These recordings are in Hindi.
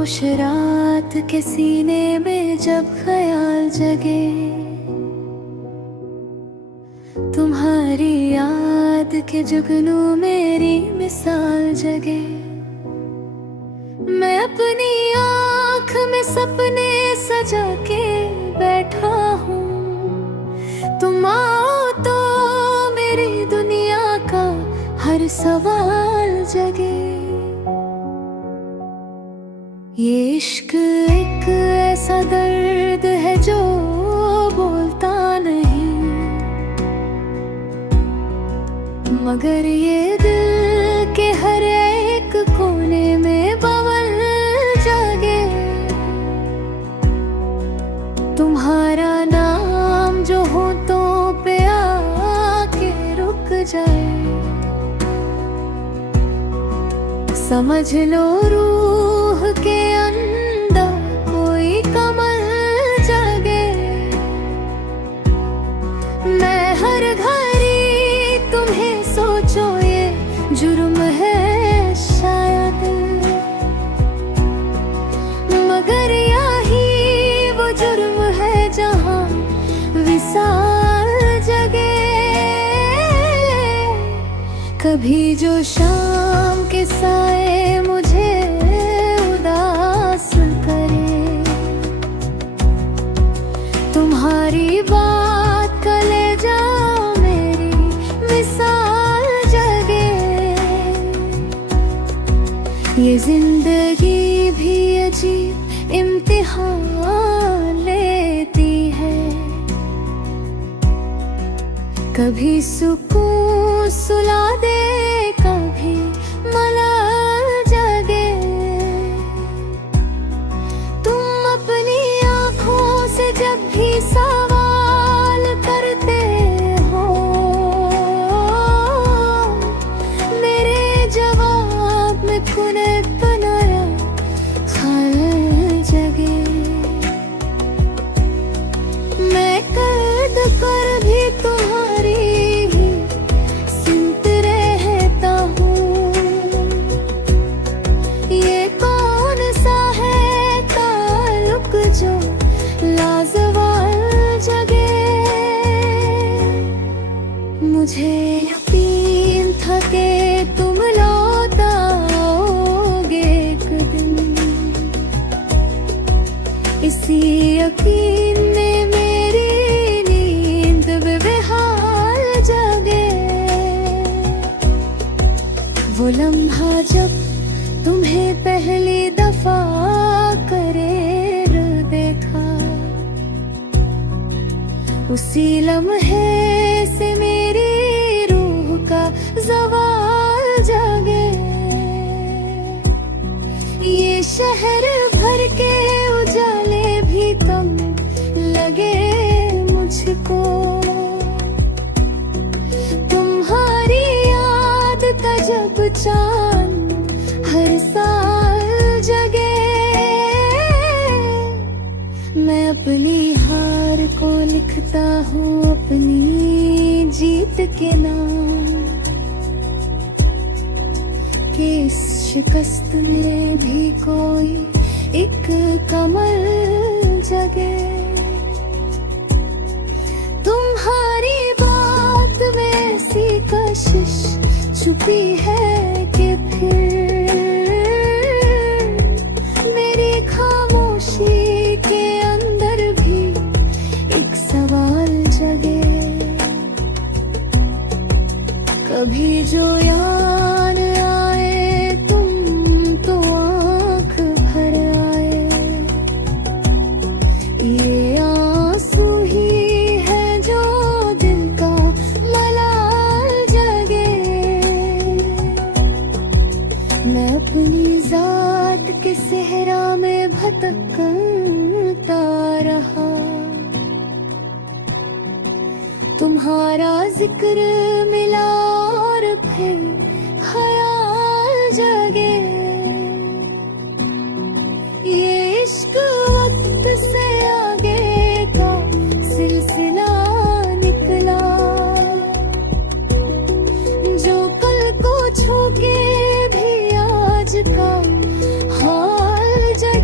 खामोश रात के सीने में जब ख्याल जगे, तुम्हारी याद के जुगनू मेरी मिसाल जगे। मैं अपनी आँख में सपने सजा के बैठा हूँ, तुम आओ तो मेरी दुनिया का हर सवाल जगे। ये इश्क एक ऐसा दर्द है जो बोलता नहीं, मगर ये दिल के हर एक कोने में बवल जागे। तुम्हारा नाम जो होठों पे आके रुक जाए, समझ लो रूह के अंदर कोई कमल जागे। मैं हर घड़ी तुम्हें सोचो ये जुर्म है शायद, मगर यही वो जुर्म है जहाँ विसाल जगे। कभी जो शाम के साए मुझे उदास करे, तुम्हारी बात कलेजा मेरी मिसाल जगे। ये जिंदगी भी अजीब इम्तिहान लेती है, कभी सुकून सुला दे कभी मलाल जगे। तुम अपनी आँखों से जब भी सवाल करते हो, मेरे जवाब में खुने बनाया ख्याल जगे। मैं कर्द पर भी तुम्हारी मुझे यकीन था कि तुम लौट आओगे एक दिन, इसी यकीन में मेरी नींद बेहाल जागे। वो लम्हा जब तुम्हें पहली दफा करीब देखा, उसी लम्हे से मेरी ज़वाल जागे। ये शहर भर के उजाले भी कम लगे मुझको, तुम्हारी याद का जब चांद हर साल जगे। मैं अपनी हार को लिखता हूँ अपनी जीत के नाम, इस शिकस्त में भी कोई एक कमल जगे। तुम्हारी बात में ऐसी कशिश छुपी है कि फिर मेरी खामोशी के अंदर भी एक सवाल जगे। कभी जो याद आए तुम तो आँख भर आए, ये आंसू ही है जो दिल का मलाल जगे। मैं अपनी जात के सहरा में भटकता रहा, तुम्हारा जिक्र मिला और फिर ख्याल जगे। ये इश्क वक्त से आगे का सिलसिला निकला, जो कल को छू के भी आज का हाल जगे।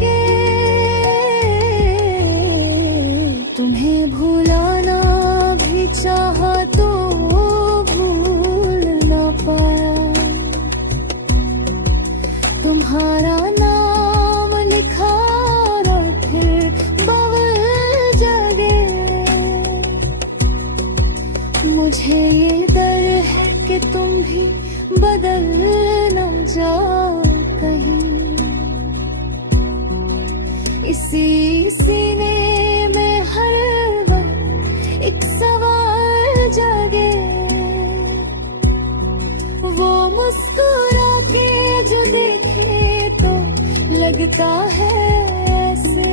तुम्हारा नाम लिखा और फिर बावल जगे। मुझे ये डर है कि तुम भी बदल ना जाओ कहीं। इसी सीने में हर वक्त एक सवाल जागे। वो मुस्कुरा के जो देखे तो लगता है ऐसे,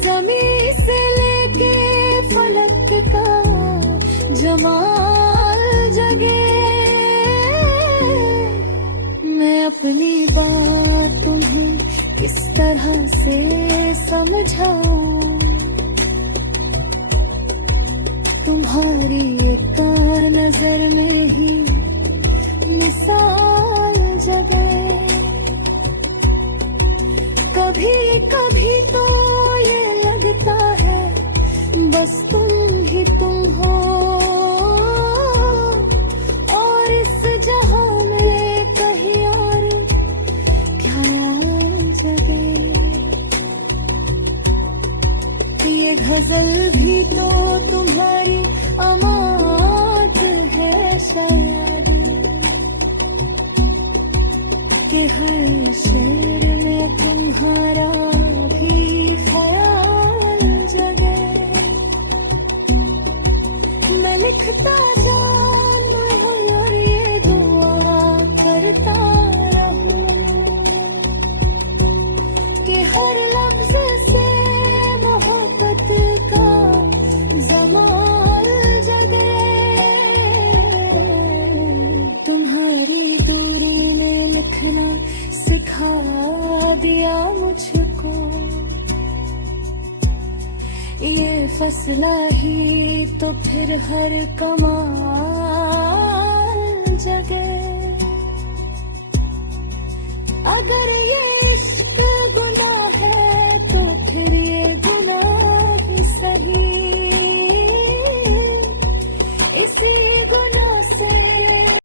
ज़मीं से लेके फलक का जमाल जगे। मैं अपनी बात तुम्हें किस तरह से समझाऊं, तुम्हारी एक नजर में ही मिसाल जगे। कभी कभी तो ये लगता है बस तुम ही तुम हो, और इस जहां में कहीं और ख्याल जगे। ये गजल भी तो तुम्हारी अमात है शायद, कि हर शेर में तुम्हारा भी ख्याल जगे। मैं लिखता जानूं और ये दुआ करता रहूं कि हर लफ्ज से मोहब्बत का जमाल जगे। तुम्हारी दूरी में लिखना सिखा दिया मुझको, ये फैसला ही तो फिर हर कमाल